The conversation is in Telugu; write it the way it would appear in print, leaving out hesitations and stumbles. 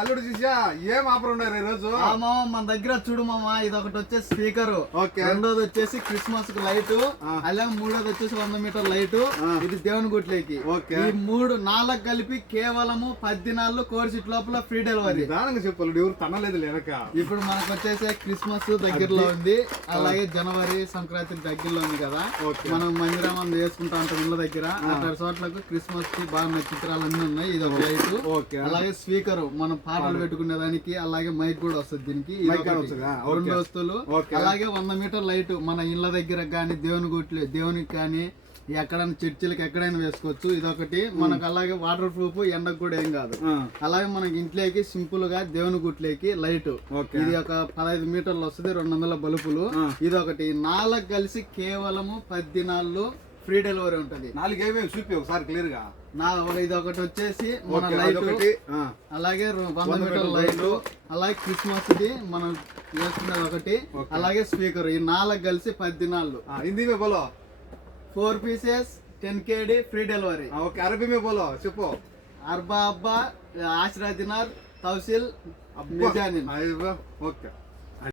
అల్లుడు చూసా ఏం ఆఫర్ ఉన్నారు ఈ రోజు? మన దగ్గర చూడు మామ, ఇది ఒకటి వచ్చేసి స్పీకర్, రెండోది వచ్చేసి క్రిస్మస్ కు లైట్, అలాగే మూడోది వచ్చేసి 100 మీటర్ లైట్, ఇది దేవుని గుట్లేకి. ఈ 4 కలిపి కేవలము 10 దినాల్లో కోర్సిట్ లోపల ఫ్రీ డెలివరీ. చెప్పాలి ఎవరు తనలేదు లేక. ఇప్పుడు మనకు వచ్చేసి క్రిస్మస్ దగ్గరలో ఉంది, అలాగే జనవరి సంక్రాంతి దగ్గరలో ఉంది కదా, మనం మందిరం వేసుకుంటా ఉంటాం ఇళ్ళ దగ్గర. అక్కడ చోట్లకు క్రిస్మస్ కి బాగా నక్షత్రాలు అన్ని ఉన్నాయి. ఇది ఒక లైట్, అలాగే స్పీకర్ మనం పాటలు పెట్టుకునే దానికి, అలాగే మైక్ కూడా వస్తుంది దీనికి. 2 వస్తువులు, అలాగే 100 మీటర్ లైట్ మన ఇళ్ళ దగ్గర కానీ దేవునికి కానీ ఎక్కడైనా చర్చిలకి ఎక్కడైనా వేసుకోవచ్చు. ఇదొకటి మనకు. అలాగే వాటర్ ప్రూఫ్, ఎండకు కూడా ఏం కాదు. అలాగే మనకి ఇంట్లోకి సింపుల్ గా దేవుని గుట్లేకి లైట్, ఇది ఒక 15 మీటర్లు వస్తుంది, 200 బల్బులు. ఇదొకటి 4 కలిసి కేవలము 10 దినాల్లో ఫ్రీ డెలివరీ ఉంటది. 4 ఏమేమి చూపి ఒకసారి క్లియర్ గా. ఇది ఒకటి వచ్చేసి మన లైట్, అలాగే 100 మీటర్ లైట్, అలాగే క్రిస్మస్ ది మనం వేసుకునేది ఒకటి, అలాగే స్పీకర్. ఈ 4 కలిసి 10 దినాలు. హిందీ మే బోలో. 4 pieces 10 KD free delivery. Okay, अरबी में बोलो, చెప్పు. अरबा अब्बा आशरा दिनार तहसील अब्बा. ओके.